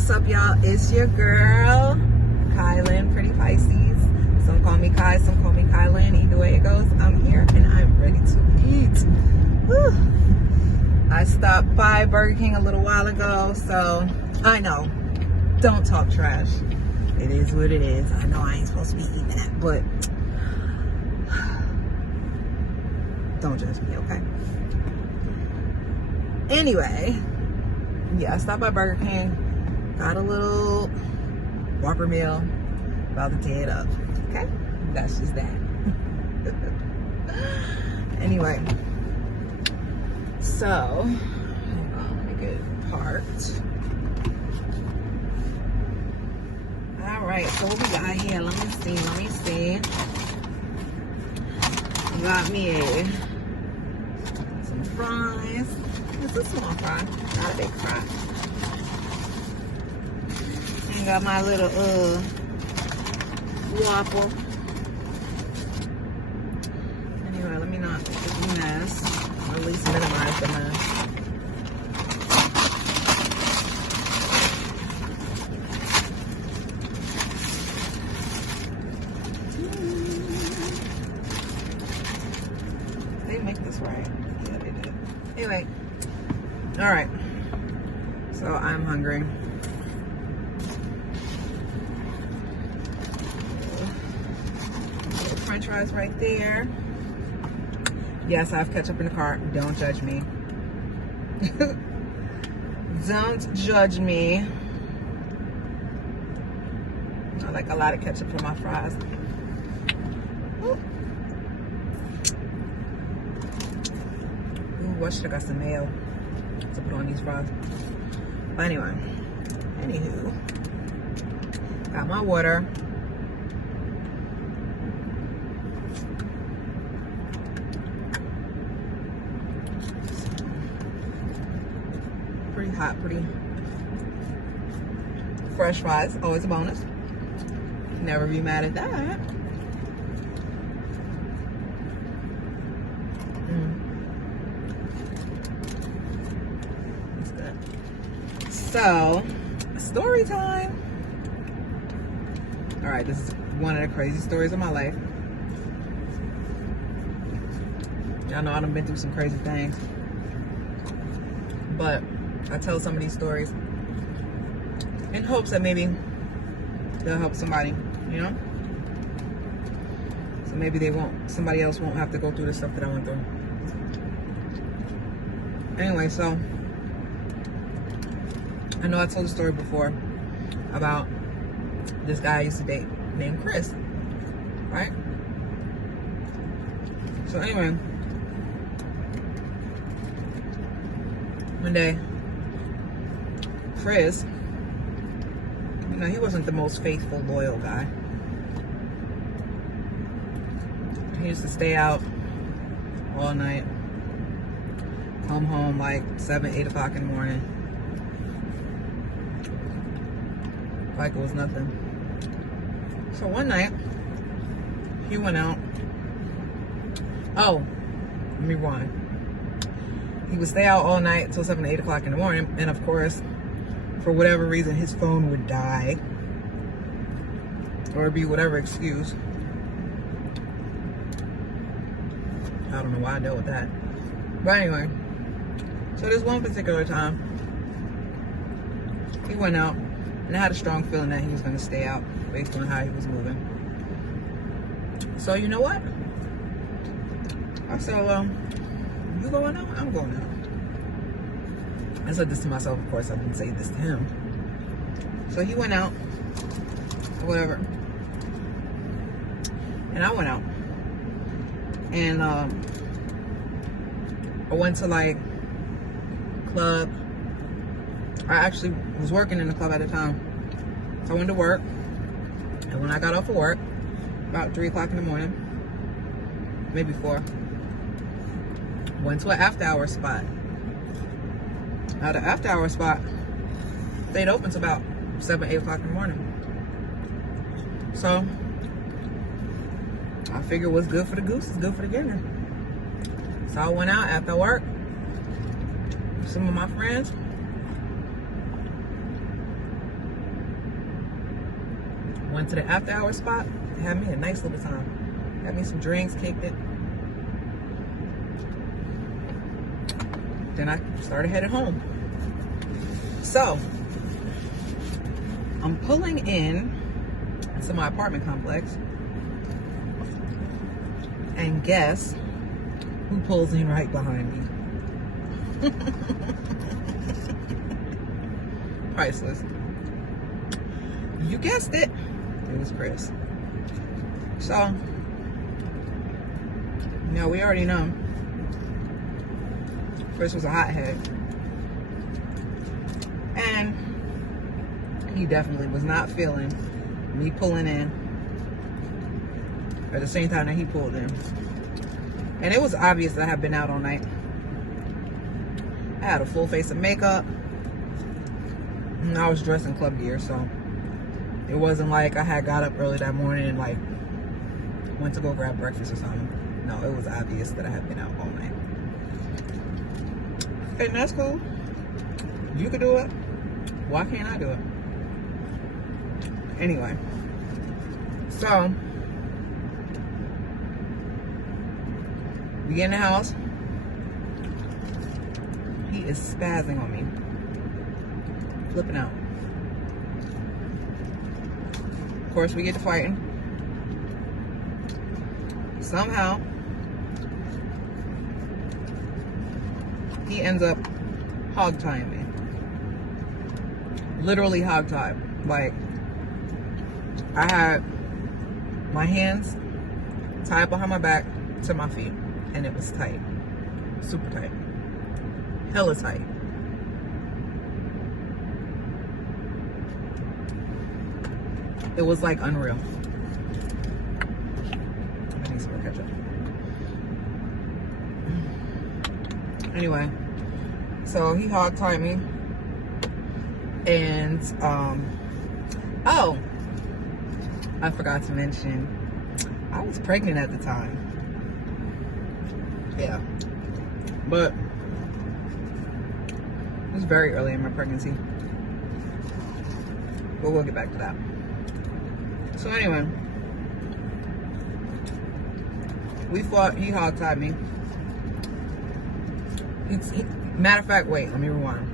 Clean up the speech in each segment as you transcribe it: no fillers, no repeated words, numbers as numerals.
What's up, y'all? It's your girl, Kailynn, pretty Pisces. Some call me Kai, some call me Kailynn. Either way it goes, I'm here and I'm ready to eat. Whew. I stopped by Burger King a little while ago, so I know, don't talk trash. It is what it is. I know I ain't supposed to be eating that, but don't judge me, okay? Anyway, yeah, I stopped by Burger King, got a little Whopper meal, about to tear it up, okay? That's just that. Anyway, so, hold on, let me get parked. All right, so what we got here? Let me see. We got me some fries. It's a small fry, not a big fry. And got my little Whopper. Anyway, let me not make this mess, or at least minimize the mess. They make this right. Yeah, they did. Anyway. All right, so I'm hungry. French fries right there. Yes, I have ketchup in the car. Don't judge me. Don't judge me. I like a lot of ketchup for my fries. Ooh, I should have got some mayo to put on these fries. But anyway, anywho, got my water. Pretty hot, pretty fresh fries, always a bonus. Never be mad at that. So, story time. All right, this is one of the crazy stories of my life. Y'all know I done been through some crazy things, but I tell some of these stories in hopes that maybe they'll help somebody, you know? So maybe somebody else won't have to go through the stuff that I went through. Anyway, so I know I told the story before about this guy I used to date named Chris, right? So anyway, one day, Chris, you know, he wasn't the most faithful, loyal guy. He used to stay out all night, come home like 7, 8 o'clock in the morning. Like it was nothing. So one night, he went out. Oh, let me rewind. He would stay out all night till 7, 8 o'clock in the morning, and of course, for whatever reason, his phone would die, or be whatever excuse. I don't know why I dealt with that. But anyway, so this one particular time, he went out. And I had a strong feeling that he was going to stay out based on how he was moving. So you know what? I said, well, you going out? I'm going out. I said this to myself, of course. I didn't say this to him. So he went out, whatever. And I went out. And I went to like club. I actually was working in the club at the time. So I went to work. And when I got off of work, about 3 o'clock in the morning, maybe 4, went to an after hour spot. Now the after hour spot stayed open till about 7, 8 o'clock in the morning. So I figured what's good for the goose is good for the gander. So I went out after work with some of my friends. Went to the after hour spot. Had me a nice little time. Had me some drinks, kicked it. Then I started heading home. So, I'm pulling in to my apartment complex. And guess who pulls in right behind me? Priceless. You guessed it. It was Chris. So, we already know Chris was a hothead. And he definitely was not feeling me pulling in at the same time that he pulled in. And it was obvious that I had been out all night. I had a full face of makeup. And I was dressed in club gear, so it wasn't like I had got up early that morning and like went to go grab breakfast or something. No, it was obvious that I had been out all night. And that's cool. You could do it. Why can't I do it? Anyway, so we get in the house. He is spazzing on me, flipping out. Of course, we get to fighting. Somehow, he ends up hog-tying me. Literally hog-tied. Like, I had my hands tied behind my back to my feet, and it was tight. Super tight. Hella tight. It was like unreal. I need some more ketchup. Anyway, so he hog-tied me. And, oh, I forgot to mention, I was pregnant at the time. Yeah. But it was very early in my pregnancy. But we'll get back to that. So anyway, we fought. He hog-tied me. Matter of fact, wait, let me rewind.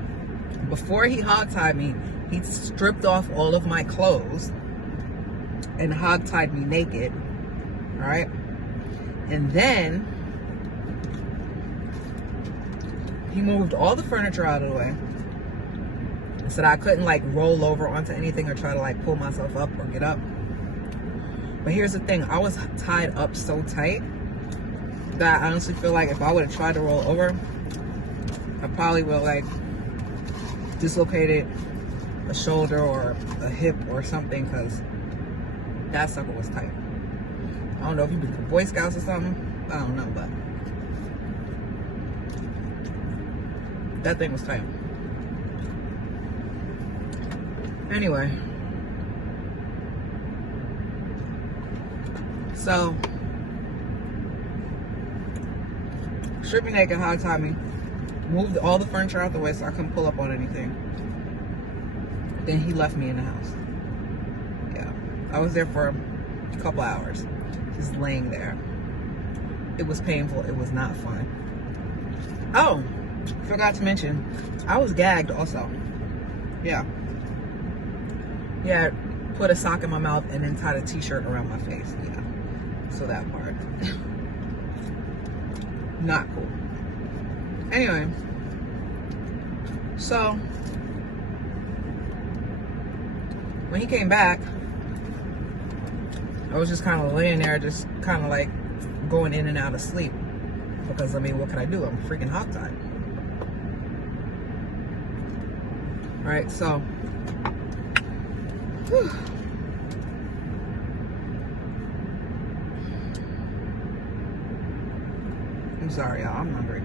Before he hog-tied me, he stripped off all of my clothes and hog-tied me naked. All right? And then he moved all the furniture out of the way so that I couldn't like roll over onto anything or try to like pull myself up or get up. But here's the thing, I was tied up so tight that I honestly feel like if I would have tried to roll over, I probably would have like dislocated a shoulder or a hip or something, because that sucker was tight. I don't know if he was the Boy Scouts or something. I don't know, but that thing was tight. Anyway, so stripped me naked, hog-tied me, moved all the furniture out the way so I couldn't pull up on anything. Then he left me in the house. Yeah, I was there for a couple hours, just laying there. It was painful. It was not fun. Oh, forgot to mention, I was gagged also. Yeah. Yeah, put a sock in my mouth and then tied a t-shirt around my face. Yeah, so that part. Not cool. Anyway, so when he came back, I was just kind of laying there, just kind of like going in and out of sleep, because I mean, what can I do? I'm freaking hog-tied. All right, so whew. I'm sorry, y'all, I'm hungry.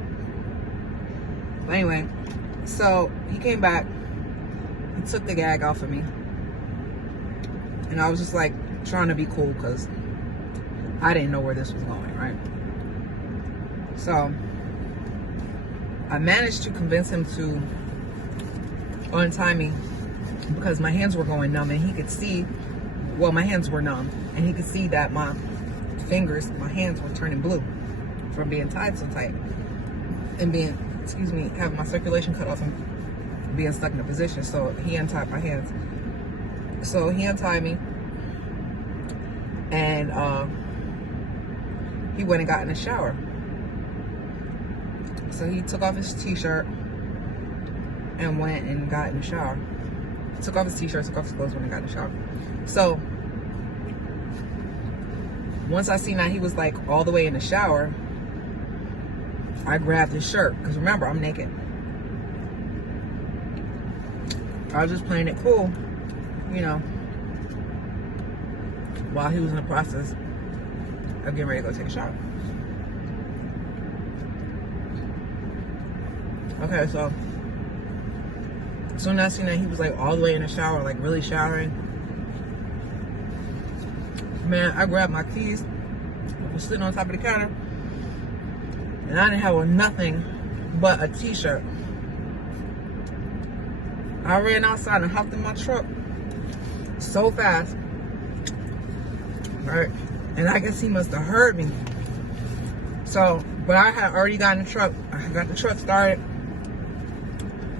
But anyway, so he came back, he took the gag off of me, and I was just like trying to be cool because I didn't know where this was going, right? So I managed to convince him to untie me because my hands were going numb, and he could see well, my hands were numb, and he could see that my hands were turning blue from being tied so tight and being, having my circulation cut off and being stuck in a position. So he untied my hands. So he untied me, and he went and got in the shower. So he took off his t-shirt and went and got in the shower. Took off his t-shirt, took off his clothes, went and got in the shower. So once I seen that he was like all the way in the shower, I grabbed his shirt, because remember, I'm naked. I was just playing it cool, you know, while he was in the process of getting ready to go take a shower. Okay, so as soon as I seen that he was like all the way in the shower, like really showering, man, I grabbed my keys. I was sitting on top of the counter, and I didn't have on nothing but a t-shirt. I ran outside and hopped in my truck so fast. Right? And I guess he must have heard me. So, but I had already got in the truck. I got the truck started.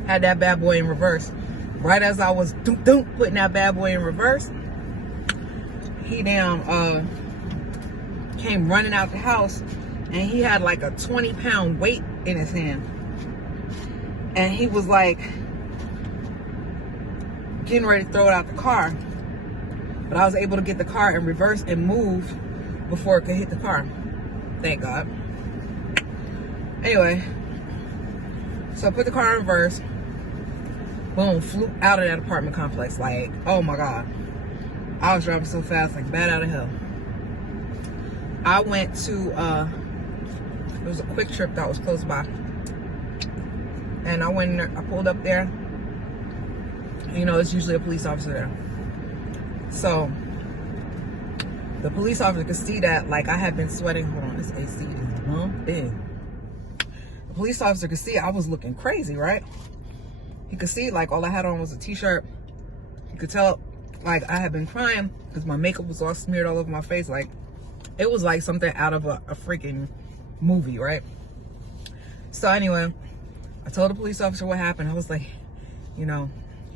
Had that bad boy in reverse. Right as I was putting that bad boy in reverse, he damn came running out the house, and he had like a 20-pound weight in his hand. And he was like getting ready to throw it out the car. But I was able to get the car in reverse and move before it could hit the car. Thank God. Anyway, so I put the car in reverse. Boom, flew out of that apartment complex. Like, oh my God. I was driving so fast, like bad out of hell. I went to, it was a quick trip that was close by. And I went in there, I pulled up there. You know, it's usually a police officer there. So, the police officer could see that, like, I had been sweating. Hold on, this AC is bumping. The police officer could see I was looking crazy, right? He could see, like, all I had on was a t-shirt. He could tell, like, I had been crying because my makeup was all smeared all over my face. Like, it was like something out of a freaking movie, right? So anyway, I told the police officer what happened. I was like, you know,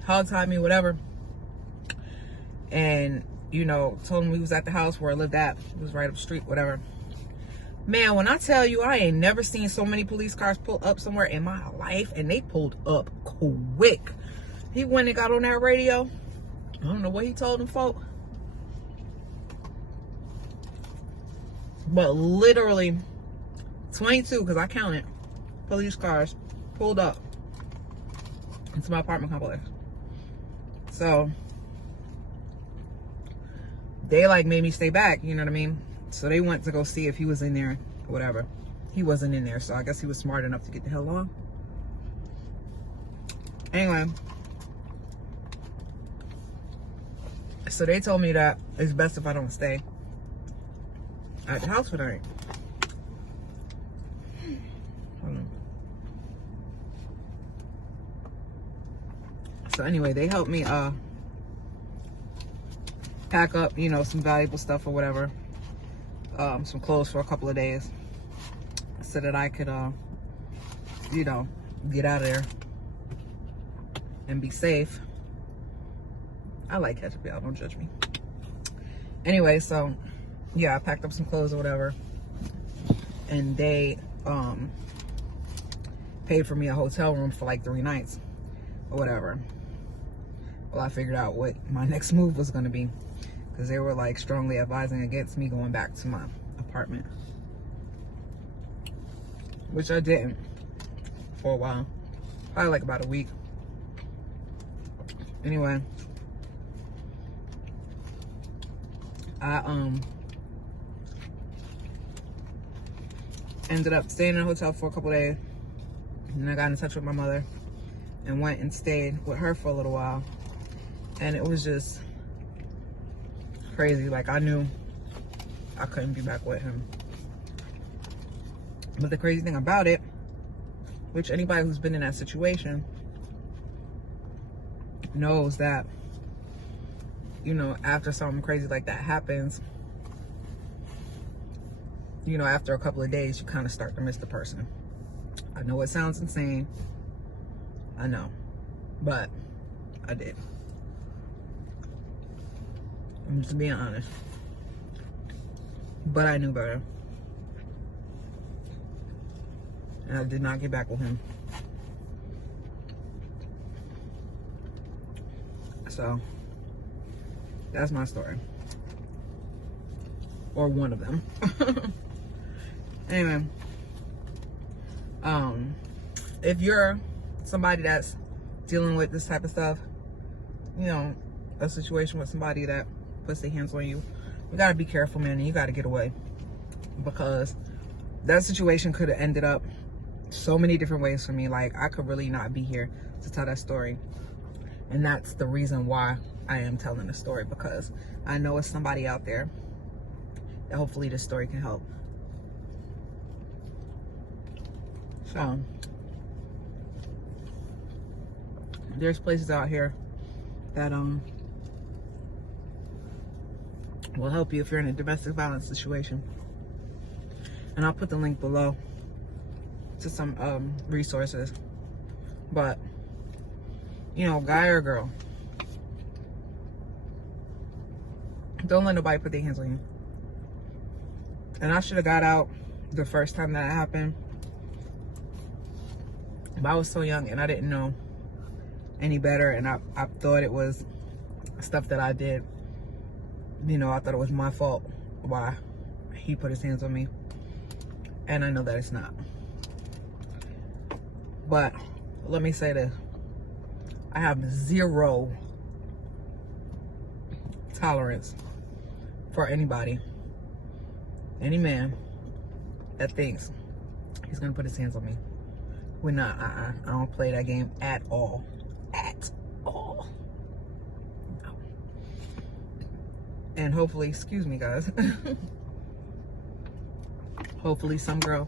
hog-tied me, whatever. And, you know, told him we was at the house where I lived at. It was right up the street, whatever. Man, when I tell you, I ain't never seen so many police cars pull up somewhere in my life. And they pulled up quick. He went and got on that radio. I don't know what he told them folk. But literally 22, because I counted, police cars pulled up into my apartment complex. So they like made me stay back, you know what I mean? So they went to go see if he was in there or whatever. He wasn't in there, so I guess he was smart enough to get the hell on. Anyway, so they told me that it's best if I don't stay at the house for the night. Hold on. So anyway, they helped me pack up, you know, some valuable stuff or whatever, some clothes for a couple of days, so that I could, you know, get out of there and be safe. I like ketchup, y'all, don't judge me. Anyway, so yeah, I packed up some clothes or whatever, and they paid for me a hotel room for like 3 nights or whatever. Well, I figured out what my next move was going to be, because they were like strongly advising against me going back to my apartment, which I didn't for a while, probably like about a week. Anyway, I ended up staying in a hotel for a couple days, and I got in touch with my mother and went and stayed with her for a little while. And it was just crazy. Like, I knew I couldn't be back with him. But the crazy thing about it, which anybody who's been in that situation knows, that you know, after something crazy like that happens, you know, after a couple of days, you kind of start to miss the person. I know it sounds insane. I know. But I did. I'm just being honest. But I knew better. And I did not get back with him. So, that's my story. Or one of them. Anyway. If you're somebody that's dealing with this type of stuff, you know, a situation with somebody that puts their hands on you, you gotta be careful, man, and you gotta get away. Because that situation could have ended up so many different ways for me. Like, I could really not be here to tell that story. And that's the reason why I am telling the story, because I know it's somebody out there that hopefully this story can help. So, there's places out here that will help you if you're in a domestic violence situation. And I'll put the link below to some resources. But, you know, guy or girl, don't let nobody put their hands on you. And I should have got out the first time that happened. But I was so young and I didn't know any better. And I thought it was stuff that I did. You know, I thought it was my fault why he put his hands on me. And I know that it's not. But let me say this. I have zero tolerance for anybody, any man that thinks he's gonna put his hands on me. We're not, I don't play that game at all. At all. No. And hopefully, excuse me guys, hopefully some girl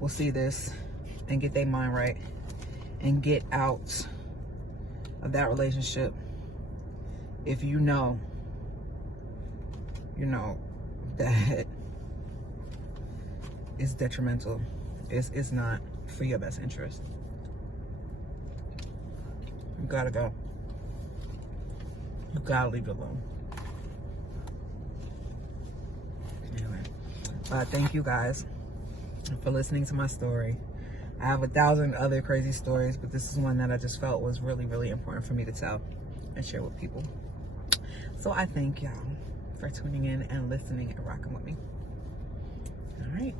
will see this and get their mind right and get out of that relationship. If you know that it's detrimental, it's not for your best interest. You gotta go. You gotta leave it alone. Anyway, thank you guys for listening to my story. I have 1,000 other crazy stories, but this is one that I just felt was really, really important for me to tell and share with people. So I thank y'all for tuning in and listening and rocking with me. All right.